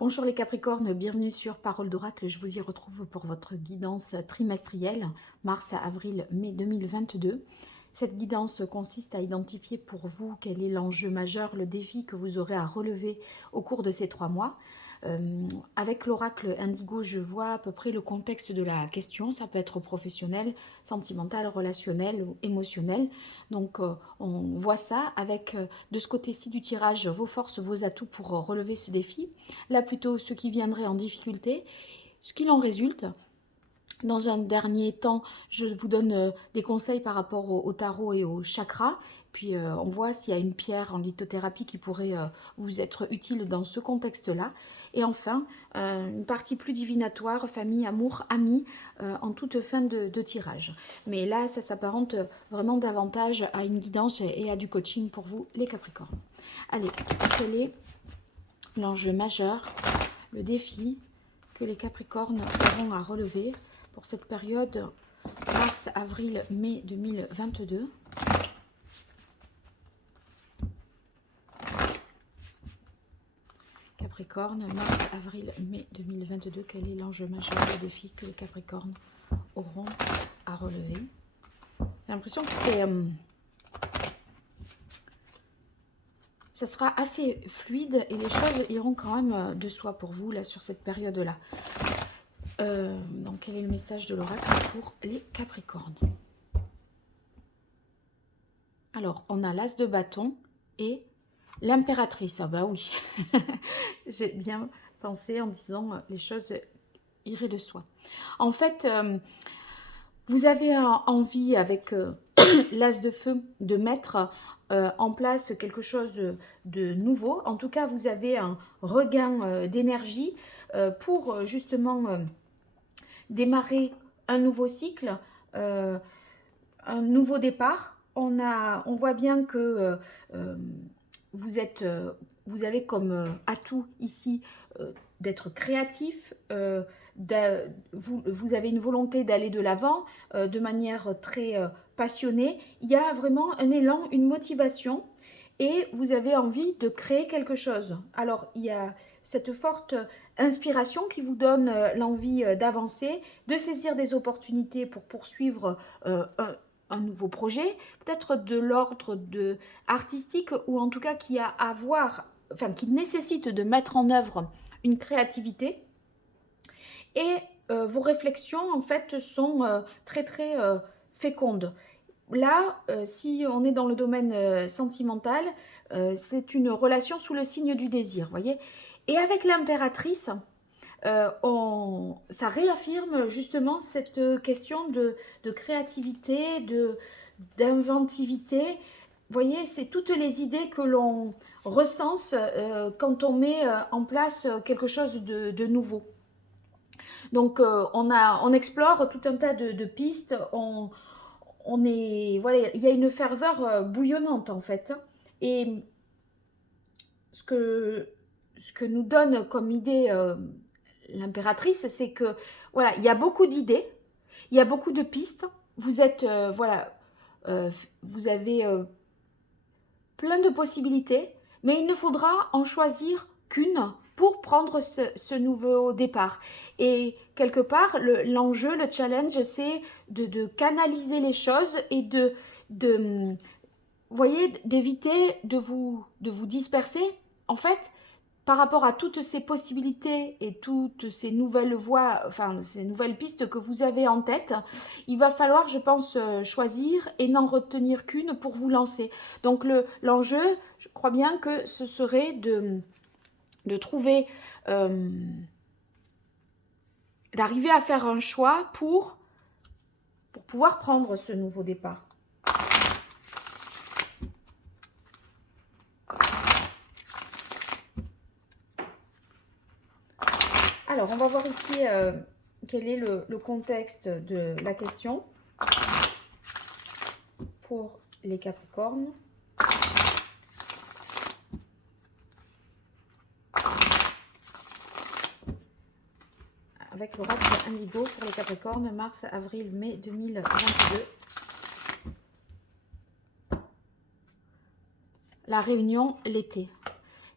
Bonjour les Capricornes, bienvenue sur Parole d'Oracle. Je vous y retrouve pour votre guidance trimestrielle, mars à avril, mai 2022. Cette guidance consiste à identifier pour vous quel est l'enjeu majeur, le défi que vous aurez à relever au cours de ces 3 mois. Avec l'oracle Indigo, je vois à peu près le contexte de la question. Ça peut être professionnel, sentimental, relationnel ou émotionnel. Donc, on voit ça avec, de ce côté-ci du tirage, vos forces, vos atouts pour relever ce défi. Là, plutôt, ce qui viendrait en difficulté, ce qu'il en résulte. Dans un dernier temps, je vous donne des conseils par rapport au tarot et au chakra. Puis on voit s'il y a une pierre en lithothérapie qui pourrait vous être utile dans ce contexte-là. Et enfin, une partie plus divinatoire, famille, amour, amis, en toute fin de tirage. Mais là, ça s'apparente vraiment davantage à une guidance et à du coaching pour vous, les Capricornes. Allez, quel est l'enjeu majeur, le défi que les Capricornes auront à relever pour cette période mars, avril, mai 2022. Capricorne, mars, avril, mai 2022. Quel est l'enjeu majeur, le défi que les Capricornes auront à relever? J'ai l'impression que ça sera assez fluide et les choses iront quand même de soi pour vous là sur cette période-là. Donc, quel est le message de l'oracle pour les Capricornes? Alors, on a l'as de bâton et l'impératrice. Ah bah oui, j'ai bien pensé en disant les choses iraient de soi. En fait, vous avez envie avec l'as de feu de mettre en place quelque chose de nouveau. En tout cas, vous avez un regain d'énergie pour justement démarrer un nouveau cycle, un nouveau départ. On voit bien que vous avez comme atout ici d'être créatif, vous avez une volonté d'aller de l'avant de manière très passionnée. Il y a vraiment un élan, une motivation et vous avez envie de créer quelque chose. Alors, il y a cette forte inspiration qui vous donne l'envie d'avancer, de saisir des opportunités pour poursuivre un nouveau projet, peut-être de l'ordre artistique ou en tout cas qui a à voir, enfin qui nécessite de mettre en œuvre une créativité. Et vos réflexions en fait sont très très fécondes. Là, si on est dans le domaine sentimental, c'est une relation sous le signe du désir, voyez. Et avec l'impératrice, ça réaffirme justement cette question de créativité, d'inventivité. Vous voyez, c'est toutes les idées que l'on recense quand on met en place quelque chose de nouveau. Donc, on explore tout un tas de pistes. Voilà, il y a une ferveur bouillonnante en fait. Et ce que nous donne comme idée l'impératrice, c'est que voilà, il y a beaucoup d'idées, il y a beaucoup de pistes. Vous êtes voilà, vous avez plein de possibilités, mais il ne faudra en choisir qu'une pour prendre ce nouveau départ. Et quelque part, l'enjeu, le challenge, c'est de canaliser les choses et vous voyez, d'éviter de vous disperser. En fait, par rapport à toutes ces possibilités et toutes ces nouvelles voies, enfin ces nouvelles pistes que vous avez en tête, il va falloir, je pense, choisir et n'en retenir qu'une pour vous lancer. Donc l'enjeu, je crois bien que ce serait de trouver, d'arriver à faire un choix pour pouvoir prendre ce nouveau départ. Alors, on va voir ici quel est le contexte de la question pour les Capricornes. Avec l'oracle Indigo pour les Capricornes, mars, avril, mai 2022. La réunion, l'été.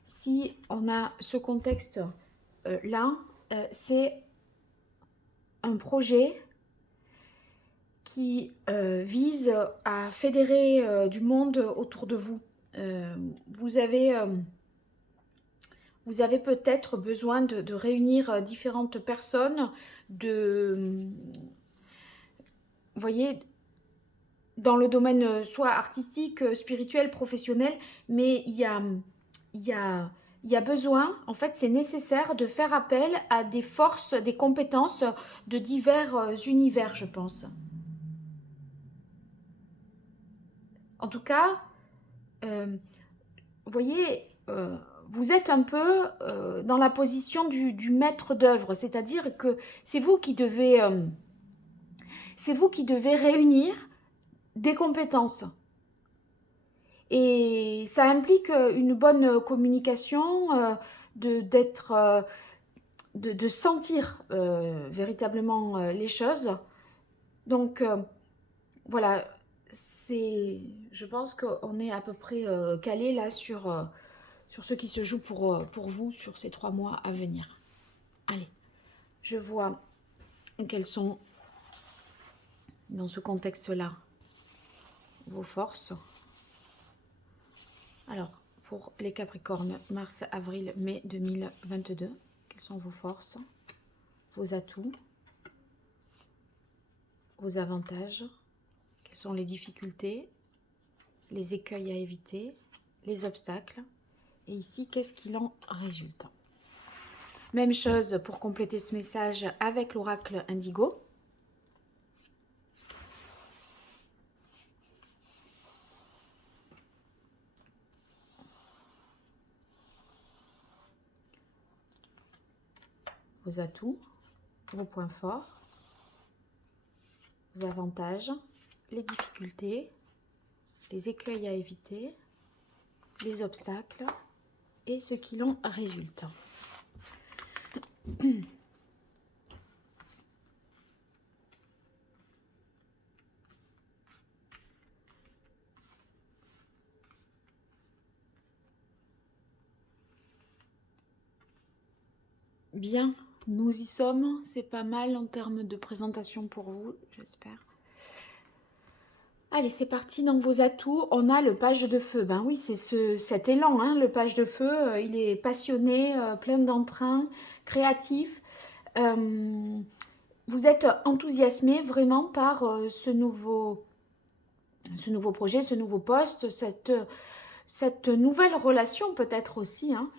Si on a ce contexte là, c'est un projet qui vise à fédérer du monde autour de vous. Vous avez peut-être besoin de réunir différentes personnes, vous voyez, dans le domaine soit artistique, spirituel, professionnel, mais il y a besoin, en fait, c'est nécessaire de faire appel à des forces, des compétences de divers univers, je pense. En tout cas, vous voyez, vous êtes un peu dans la position du maître d'œuvre, c'est-à-dire que c'est vous qui devez réunir des compétences. Et ça implique une bonne communication, de sentir véritablement les choses. Donc voilà, je pense qu'on est à peu près calé là sur ce qui se joue pour vous sur ces 3 mois à venir. Allez, je vois quelles sont, dans ce contexte-là, vos forces. Alors, pour les Capricornes, mars, avril, mai 2022, quelles sont vos forces, vos atouts, vos avantages, quelles sont les difficultés, les écueils à éviter, les obstacles, et ici, qu'est-ce qu'il en résulte? Même chose pour compléter ce message avec l'oracle Indigo. Vos atouts, vos points forts, vos avantages, les difficultés, les écueils à éviter, les obstacles et ce qu'il en résulte. Bien, nous y sommes, c'est pas mal en termes de présentation pour vous, j'espère. Allez, c'est parti. Dans vos atouts, on a le page de feu. Ben oui, c'est cet élan, hein, le page de feu. Il est passionné, plein d'entrain, créatif. Vous êtes enthousiasmé vraiment par ce nouveau projet, ce nouveau poste, cette nouvelle relation peut-être aussi. Hein.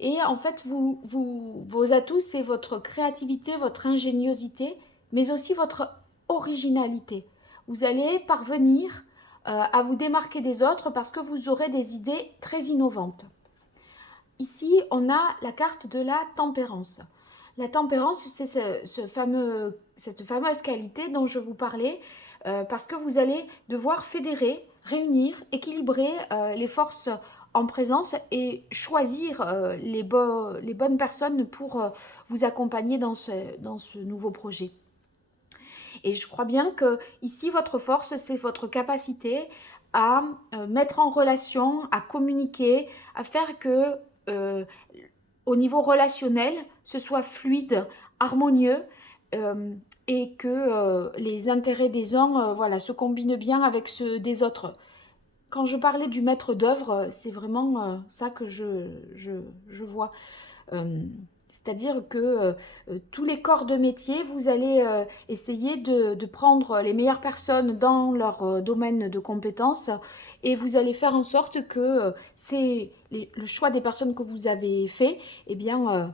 Et en fait, vos atouts, c'est votre créativité, votre ingéniosité, mais aussi votre originalité. Vous allez parvenir à vous démarquer des autres parce que vous aurez des idées très innovantes. Ici, on a la carte de la tempérance. La tempérance, c'est cette fameuse qualité dont je vous parlais, parce que vous allez devoir fédérer, réunir, équilibrer les forces en présence et choisir les bonnes personnes pour vous accompagner dans ce nouveau projet. Et je crois bien que ici, votre force, c'est votre capacité à mettre en relation, à communiquer, à faire que au niveau relationnel, ce soit fluide, harmonieux et que les intérêts des uns voilà, se combinent bien avec ceux des autres. Quand je parlais du maître d'œuvre, c'est vraiment ça que je vois. C'est-à-dire que tous les corps de métier, vous allez essayer de prendre les meilleures personnes dans leur domaine de compétences et vous allez faire en sorte que le choix des personnes que vous avez fait, eh bien,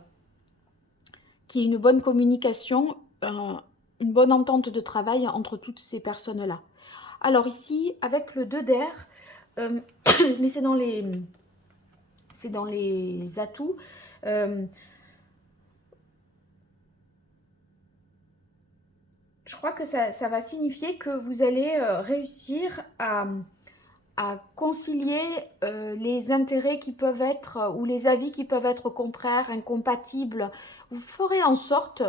qu'il y ait une bonne communication, une bonne entente de travail entre toutes ces personnes-là. Alors ici, avec le 2 d'air, mais c'est dans les atouts. Je crois que ça va signifier que vous allez réussir à concilier les intérêts qui peuvent être, ou les avis qui peuvent être contraires, incompatibles. Vous ferez en sorte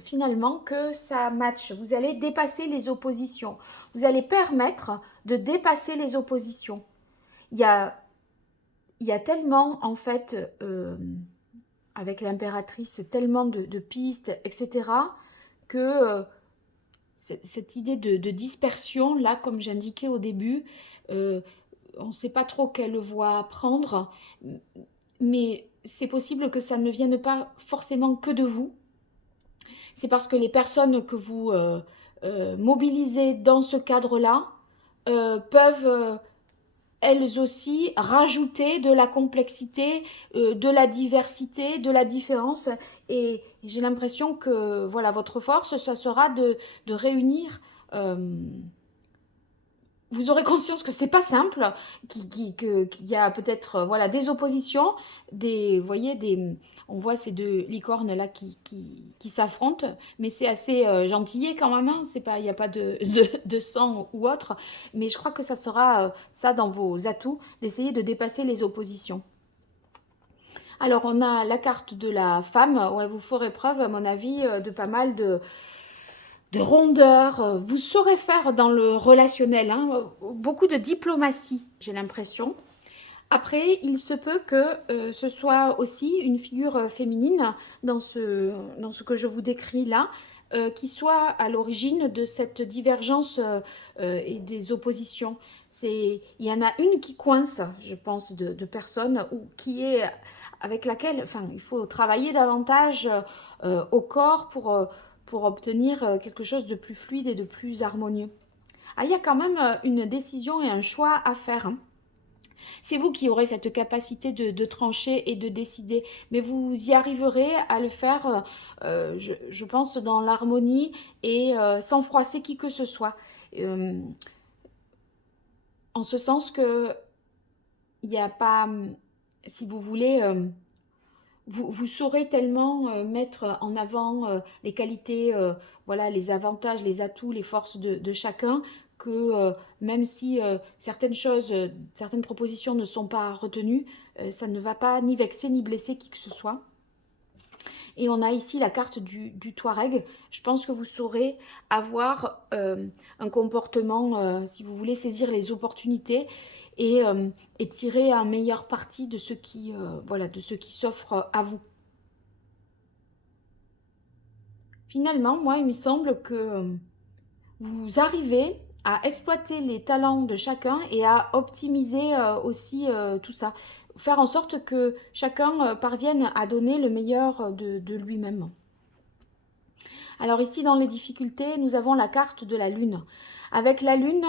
finalement que ça matche. Vous allez dépasser les oppositions. Vous allez permettre de dépasser les oppositions. Il y a tellement en fait avec l'impératrice, tellement de pistes, etc., que cette idée de dispersion, là, comme j'indiquais au début, on ne sait pas trop quelle voie prendre, mais c'est possible que ça ne vienne pas forcément que de vous. C'est parce que les personnes que vous mobilisez dans ce cadre-là peuvent elles aussi rajouter de la complexité, de la diversité, de la différence. Et j'ai l'impression que voilà, votre force, ça sera de réunir. Vous aurez conscience que c'est pas simple, qu'il y a peut-être voilà, des oppositions, vous voyez, on voit ces deux licornes là qui s'affrontent, mais c'est assez gentillé quand même, hein, c'est pas, il n'y a pas de sang ou autre, mais je crois que ça sera ça dans vos atouts, d'essayer de dépasser les oppositions. Alors on a la carte de la femme, ouais, vous ferez preuve à mon avis de pas mal de rondeur, vous saurez faire dans le relationnel, hein, beaucoup de diplomatie, j'ai l'impression. Après, il se peut que ce soit aussi une figure féminine dans ce que je vous décris là, qui soit à l'origine de cette divergence et des oppositions. Il y en a une qui coince, je pense, de personnes, ou qui est avec laquelle enfin, il faut travailler davantage au corps pour obtenir quelque chose de plus fluide et de plus harmonieux. Ah, il y a quand même une décision et un choix à faire, hein. C'est vous qui aurez cette capacité de trancher et de décider, mais vous y arriverez à le faire, je pense, dans l'harmonie et sans froisser qui que ce soit. Euh, En ce sens que il n'y a pas, si vous voulez, vous saurez tellement mettre en avant les qualités, voilà, les avantages, les atouts, les forces de chacun, que même si certaines choses, certaines propositions ne sont pas retenues, ça ne va pas ni vexer ni blesser qui que ce soit. Et on a ici la carte du Touareg. Je pense que vous saurez avoir un comportement, si vous voulez saisir les opportunités et, et tirer un meilleur parti de ce qui, voilà, de ce qui s'offre à vous. Finalement, moi, il me semble que vous arrivez à exploiter les talents de chacun et à optimiser aussi tout ça. Faire en sorte que chacun parvienne à donner le meilleur de lui-même. Alors ici, dans les difficultés, nous avons la carte de la Lune. Avec la Lune,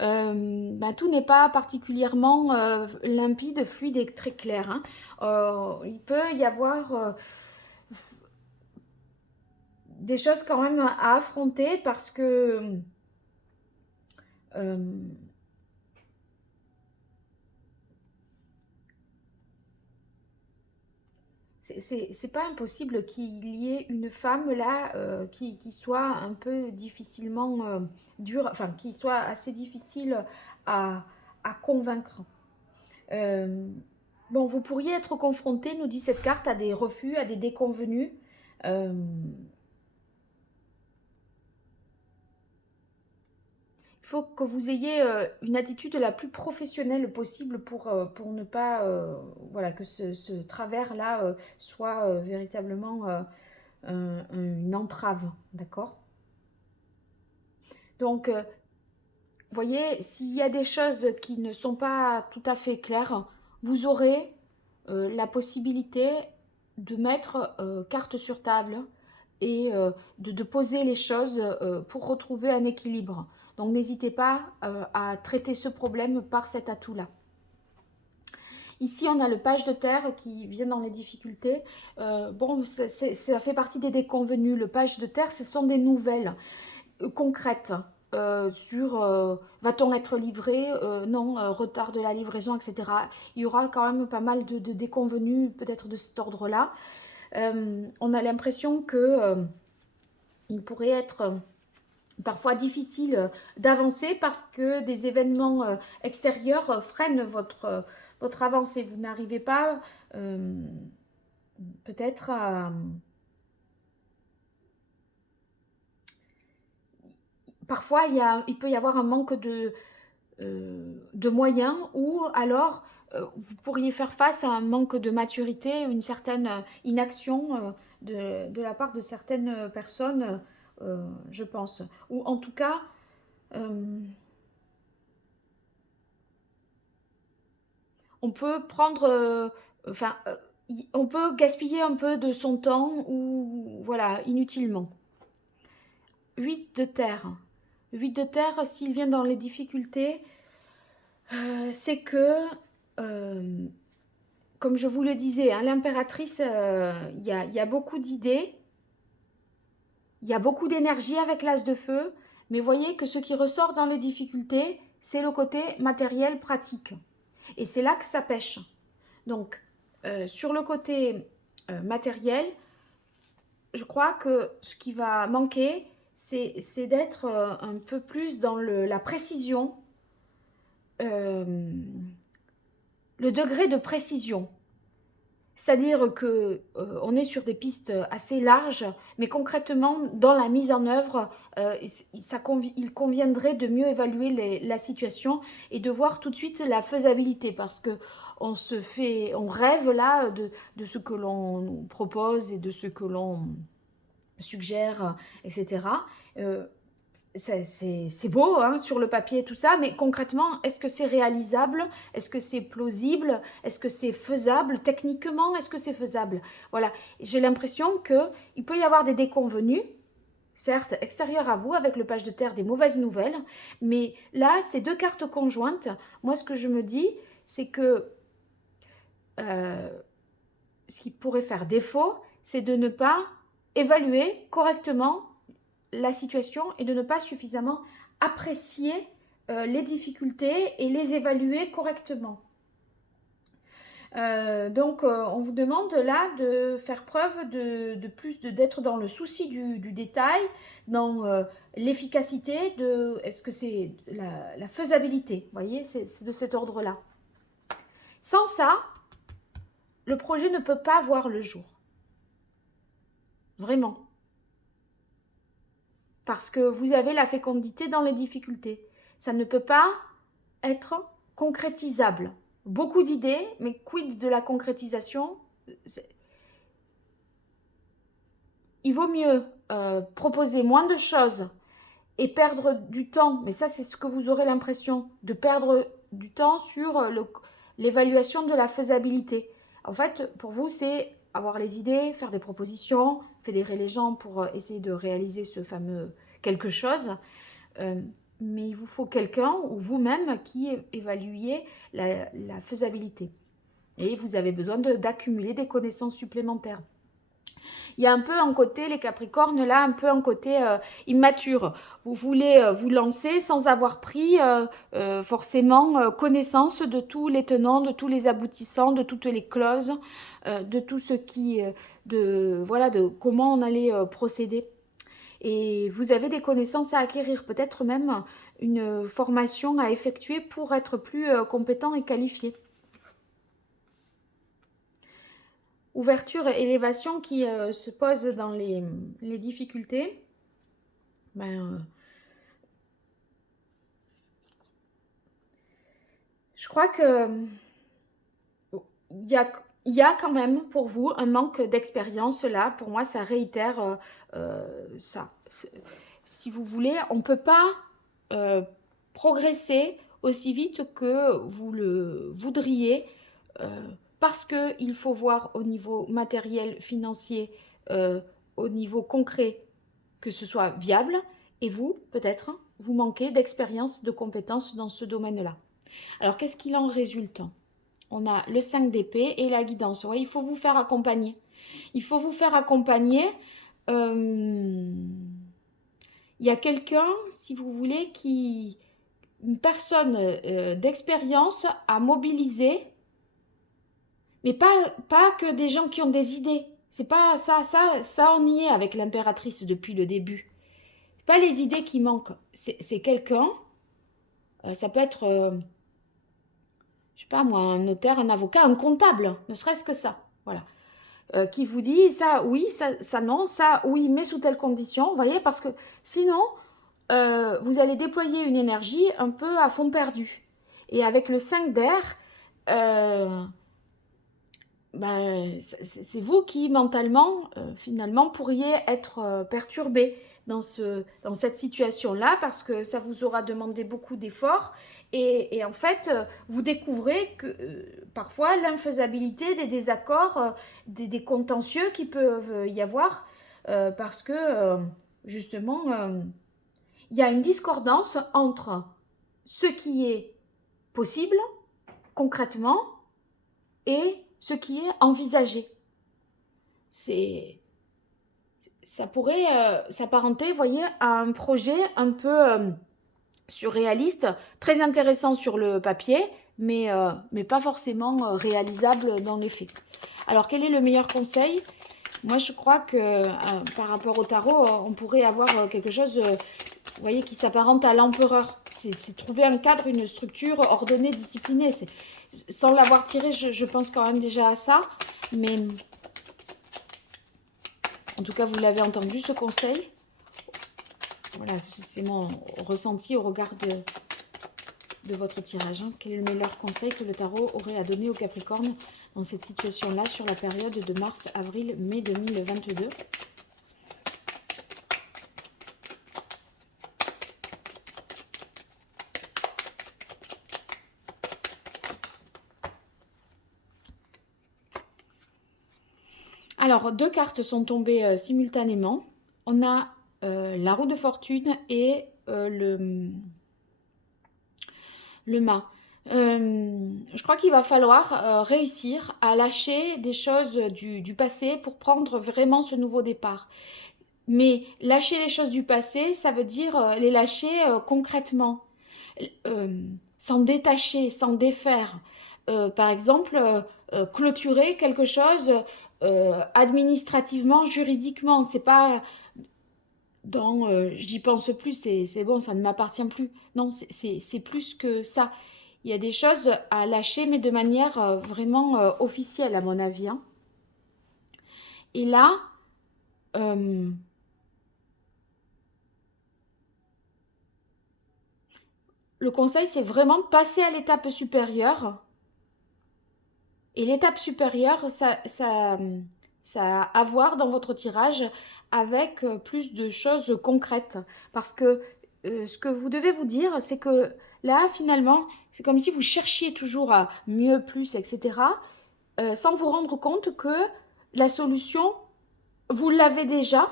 ben, tout n'est pas particulièrement limpide, fluide et très clair, hein. Il peut y avoir des choses quand même à affronter parce que c'est pas impossible qu'il y ait une femme là qui soit un peu difficilement dure, enfin qui soit assez difficile à, à convaincre. Euh, bon, vous pourriez être confronté, nous dit cette carte, à des refus, à des déconvenus. Euh, il faut que vous ayez une attitude la plus professionnelle possible pour ne pas, voilà, que ce travers-là soit véritablement une entrave, d'accord? Donc, vous voyez, s'il y a des choses qui ne sont pas tout à fait claires, vous aurez la possibilité de mettre carte sur table et de poser les choses pour retrouver un équilibre. Donc n'hésitez pas à traiter ce problème par cet atout-là. Ici, on a le page de terre qui vient dans les difficultés. Bon, ça fait partie des déconvenus. Le page de terre, ce sont des nouvelles concrètes sur va-t-on être livré, non, retard de la livraison, etc. Il y aura quand même pas mal de déconvenus, peut-être de cet ordre-là. On a l'impression que il pourrait être parfois difficile d'avancer parce que des événements extérieurs freinent votre avancée. Vous n'arrivez pas peut-être à... Parfois, il peut y avoir un manque de moyens ou alors vous pourriez faire face à un manque de maturité, une certaine inaction de la part de certaines personnes, je pense. Ou en tout cas, on peut prendre, enfin, on peut gaspiller un peu de son temps ou voilà, inutilement. 8 de terre. 8 de terre, s'il vient dans les difficultés, c'est que, comme je vous le disais, hein, l'impératrice, il y a beaucoup d'idées, il y a beaucoup d'énergie avec l'as de feu, mais voyez que ce qui ressort dans les difficultés, c'est le côté matériel pratique. Et c'est là que ça pêche. Donc, sur le côté matériel, je crois que ce qui va manquer, c'est d'être un peu plus dans la précision, le degré de précision. C'est-à-dire que on est sur des pistes assez larges, mais concrètement, dans la mise en œuvre, il conviendrait de mieux évaluer la situation et de voir tout de suite la faisabilité, parce que on rêve là de ce que l'on nous propose et de ce que l'on suggère, etc. C'est beau hein, sur le papier tout ça, mais concrètement, est-ce que c'est réalisable? Est-ce que c'est plausible? Est-ce que c'est faisable? Techniquement, est-ce que c'est faisable? Voilà, j'ai l'impression qu'il peut y avoir des déconvenus, certes extérieurs à vous, avec le page de terre des mauvaises nouvelles, mais là, ces deux cartes conjointes, moi ce que je me dis, c'est que ce qui pourrait faire défaut, c'est de ne pas évaluer correctement la situation et de ne pas suffisamment apprécier les difficultés et les évaluer correctement. Donc, on vous demande là de faire preuve d'être dans le souci du détail, dans l'efficacité, est-ce que c'est la faisabilité, vous voyez, c'est de cet ordre-là. Sans ça, le projet ne peut pas voir le jour. Vraiment. Parce que vous avez la fécondité dans les difficultés. Ça ne peut pas être concrétisable. Beaucoup d'idées, mais quid de la concrétisation? Il vaut mieux proposer moins de choses et perdre du temps, mais ça c'est ce que vous aurez l'impression, de perdre du temps sur l'évaluation de la faisabilité. En fait, pour vous, c'est avoir les idées, faire des propositions, fédérer les gens pour essayer de réaliser ce fameux quelque chose. Mais il vous faut quelqu'un ou vous-même qui évaluiez la faisabilité. Et vous avez besoin d'accumuler des connaissances supplémentaires. Il y a un peu un côté, les Capricornes, là, un peu un côté immature. Vous voulez vous lancer sans avoir pris forcément connaissance de tous les tenants, de tous les aboutissants, de toutes les clauses, de tout ce qui, voilà, de comment on allait procéder. Et vous avez des connaissances à acquérir, peut-être même une formation à effectuer pour être plus compétent et qualifié. Ouverture et élévation qui se posent dans les difficultés. Je crois que il y a quand même pour vous un manque d'expérience là. Pour moi, ça réitère ça. Si vous voulez, on ne peut pas progresser aussi vite que vous le voudriez parce qu'il faut voir au niveau matériel, financier, au niveau concret, que ce soit viable. Et vous, peut-être, vous manquez d'expérience, de compétences dans ce domaine-là. Alors, qu'est-ce qu'il en résulte? On a le 5 d'épée et la guidance. Ouais, il faut vous faire accompagner. Il faut vous faire accompagner. Il y a quelqu'un, si vous voulez, une personne d'expérience à mobiliser, mais pas que des gens qui ont des idées. C'est pas ça, on y est avec l'impératrice depuis le début. C'est pas les idées qui manquent. C'est quelqu'un, ça peut être... je sais pas moi, un notaire, un avocat, un comptable, ne serait-ce que ça, voilà, qui vous dit ça oui, ça non, ça oui, mais sous telle condition, vous voyez, parce que sinon, vous allez déployer une énergie un peu à fond perdu. Et avec le 5 d'air, ben, c'est vous qui, mentalement, finalement, pourriez être perturbé dans cette situation-là parce que ça vous aura demandé beaucoup d'efforts. Et en fait, vous découvrez que parfois l'infaisabilité des désaccords, des contentieux qui peuvent y avoir parce que justement, il y a une discordance entre ce qui est possible concrètement et ce qui est envisagé. Ça pourrait s'apparenter, vous voyez, à un projet un peu surréaliste, très intéressant sur le papier, mais pas forcément réalisable dans les faits. Alors, quel est le meilleur conseil? Moi, je crois que par rapport au tarot, on pourrait avoir quelque chose, vous voyez, qui s'apparente à l'empereur. C'est trouver un cadre, une structure ordonnée, disciplinée. Sans l'avoir tiré, je pense quand même déjà à ça. Mais en tout cas, vous l'avez entendu, ce conseil. Voilà, c'est mon ressenti au regard de votre tirage. Quel est le meilleur conseil que le tarot aurait à donner au Capricorne dans cette situation-là sur la période de mars, avril, mai 2022 ? Alors, deux cartes sont tombées simultanément. On a la roue de fortune et le mât. Je crois qu'il va falloir réussir à lâcher des choses du passé pour prendre vraiment ce nouveau départ. Mais lâcher les choses du passé, ça veut dire les lâcher concrètement, s'en détacher, s'en défaire. Par exemple, clôturer quelque chose administrativement, juridiquement. C'est pas dans j'y pense plus, c'est bon, ça ne m'appartient plus. Non, c'est plus que ça. Il y a des choses à lâcher, mais de manière vraiment officielle, à mon avis. Hein. Et là, le conseil, c'est vraiment passer à l'étape supérieure. Et l'étape supérieure, ça a à voir dans votre tirage avec plus de choses concrètes. Parce que ce que vous devez vous dire, c'est que là, finalement, c'est comme si vous cherchiez toujours à mieux, plus, etc. Sans vous rendre compte que la solution, vous l'avez déjà.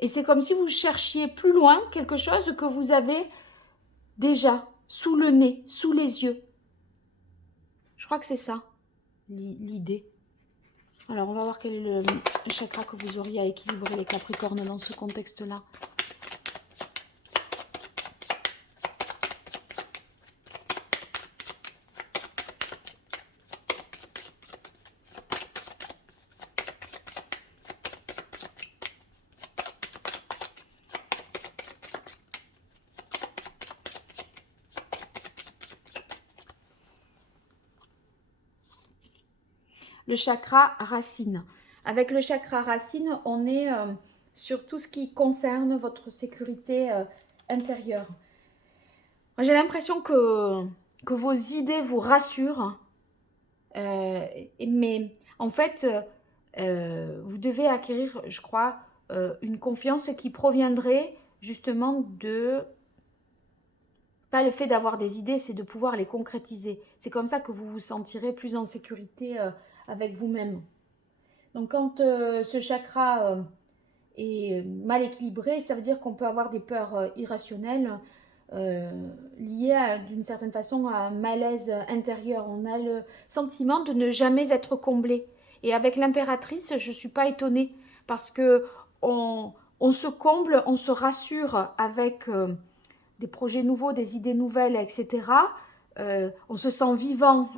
Et c'est comme si vous cherchiez plus loin quelque chose que vous avez déjà sous le nez, sous les yeux. Je crois que c'est ça, l'idée. Alors, on va voir quel est le chakra que vous auriez à équilibrer les Capricornes dans ce contexte-là. Le chakra racine. Avec le chakra racine, on est sur tout ce qui concerne votre sécurité intérieure. J'ai l'impression que vos idées vous rassurent, mais en fait, vous devez acquérir, je crois, une confiance qui proviendrait justement de... Pas le fait d'avoir des idées, c'est de pouvoir les concrétiser. C'est comme ça que vous vous sentirez plus en sécurité avec vous-même. Donc quand ce chakra est mal équilibré, ça veut dire qu'on peut avoir des peurs irrationnelles liées d'une certaine façon à un malaise intérieur. On a le sentiment de ne jamais être comblé. Et avec l'impératrice, je ne suis pas étonnée parce que on se comble, on se rassure avec des projets nouveaux, des idées nouvelles, etc. On se sent vivant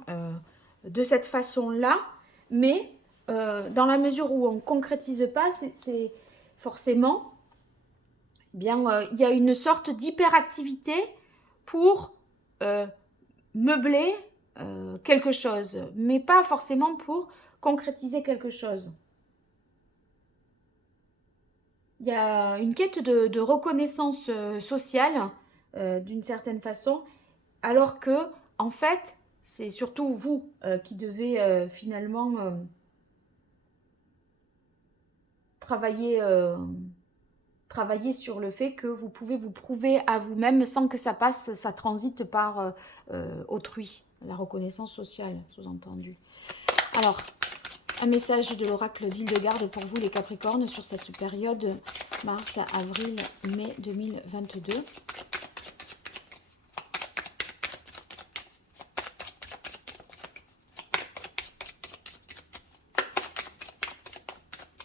de cette façon-là, mais dans la mesure où on ne concrétise pas, c'est forcément, eh bien, il y a une sorte d'hyperactivité pour meubler quelque chose, mais pas forcément pour concrétiser quelque chose. Il y a une quête de reconnaissance sociale, d'une certaine façon, alors que, en fait, C'est surtout vous qui devez finalement travailler, travailler sur le fait que vous pouvez vous prouver à vous-même sans que ça passe, ça transite par autrui. La reconnaissance sociale, sous-entendu. Alors, un message de l'oracle d'Hildegarde pour vous les Capricornes sur cette période mars, avril, mai 2022.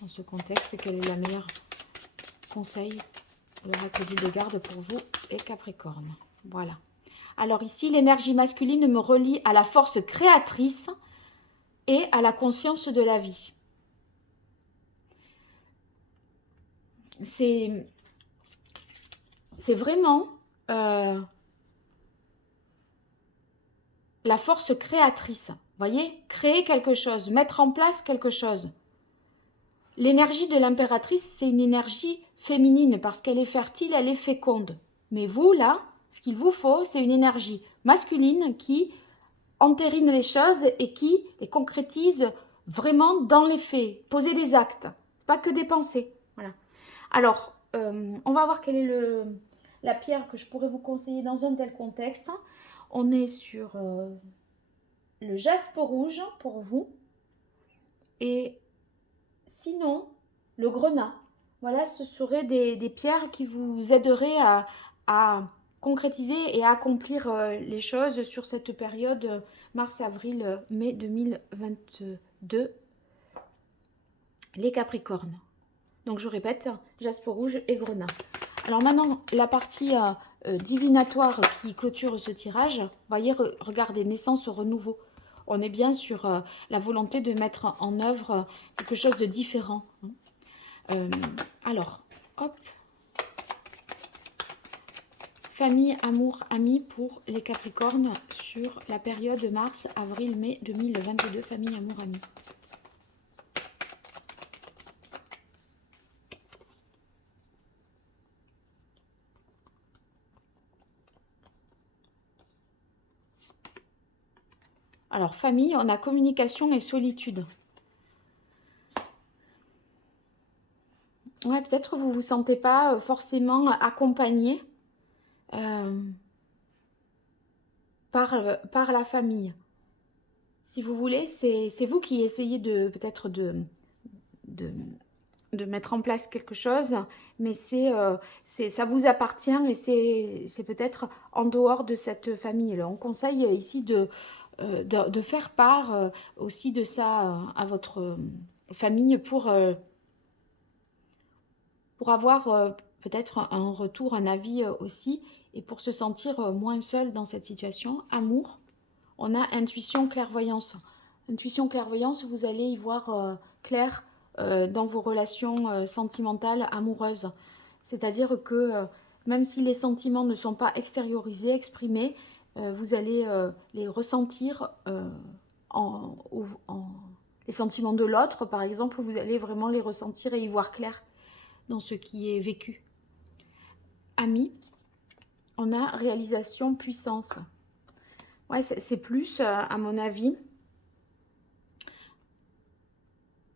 Dans ce contexte, quel est le meilleur conseil de l'oracle d'Hildegarde pour vous les Capricornes? Voilà. Alors ici, l'énergie masculine me relie à la force créatrice et à la conscience de la vie. C'est vraiment la force créatrice. Vous voyez, créer quelque chose, mettre en place quelque chose. L'énergie de l'impératrice, c'est une énergie féminine parce qu'elle est fertile, elle est féconde. Mais vous, là, ce qu'il vous faut, c'est une énergie masculine qui entérine les choses et qui les concrétise vraiment dans les faits. Poser des actes, pas que des pensées. Voilà. Alors, on va voir quelle est la pierre que je pourrais vous conseiller dans un tel contexte. On est sur le jaspe rouge pour vous. Et sinon, le grenat. Voilà, ce seraient des pierres qui vous aideraient à concrétiser et à accomplir les choses sur cette période mars, avril, mai 2022. Les Capricornes. Donc je répète, jaspe rouge et grenat. Alors maintenant, la partie divinatoire qui clôture ce tirage, vous voyez, regardez, naissance, renouveau. On est bien sur la volonté de mettre en œuvre quelque chose de différent. Alors, hop. Famille, amour, amis pour les Capricornes sur la période mars, avril, mai 2022. Famille, amour, amis. Alors, famille, on a communication et solitude. Ouais, peut-être vous ne vous sentez pas forcément accompagné par la famille. Si vous voulez, c'est vous qui essayez peut-être de mettre en place quelque chose, mais ça vous appartient et c'est peut-être en dehors de cette famille. On conseille ici de faire part aussi de ça à votre famille pour avoir peut-être un retour, un avis aussi, et pour se sentir moins seul dans cette situation. Amour, on a intuition, clairvoyance. Intuition, clairvoyance, vous allez y voir clair dans vos relations sentimentales, amoureuses. C'est-à-dire que même si les sentiments ne sont pas extériorisés, exprimés, vous allez les ressentir les sentiments de l'autre, par exemple, vous allez vraiment les ressentir et y voir clair dans ce qui est vécu. Amis, on a réalisation, puissance. Ouais, c'est plus, à mon avis,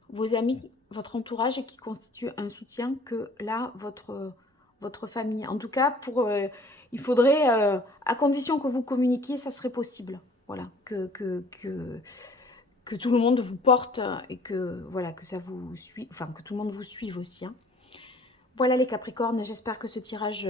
vos amis, votre entourage qui constitue un soutien que là, votre famille. En tout cas, il faudrait, à condition que vous communiquiez, ça serait possible. Voilà, que tout le monde vous porte et que, voilà, que ça vous suit, enfin, que tout le monde vous suive aussi. Hein. Voilà les Capricornes, j'espère que ce tirage,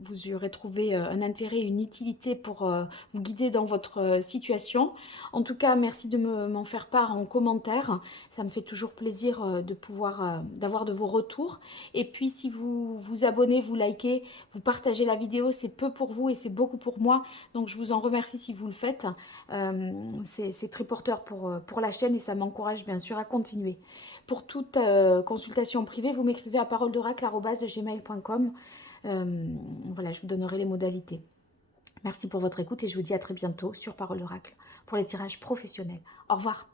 vous y aurez trouvé un intérêt, une utilité pour vous guider dans votre situation. En tout cas, merci de m'en faire part en commentaire. Ça me fait toujours plaisir de pouvoir d'avoir de vos retours. Et puis, si vous vous abonnez, vous likez, vous partagez la vidéo, c'est peu pour vous et c'est beaucoup pour moi. Donc, je vous en remercie si vous le faites. C'est très porteur pour la chaîne et ça m'encourage bien sûr à continuer. Pour toute consultation privée, vous m'écrivez à paroledoracle@gmail.com. Voilà, je vous donnerai les modalités. Merci pour votre écoute et je vous dis à très bientôt sur Parole d'Oracle pour les tirages professionnels. Au revoir.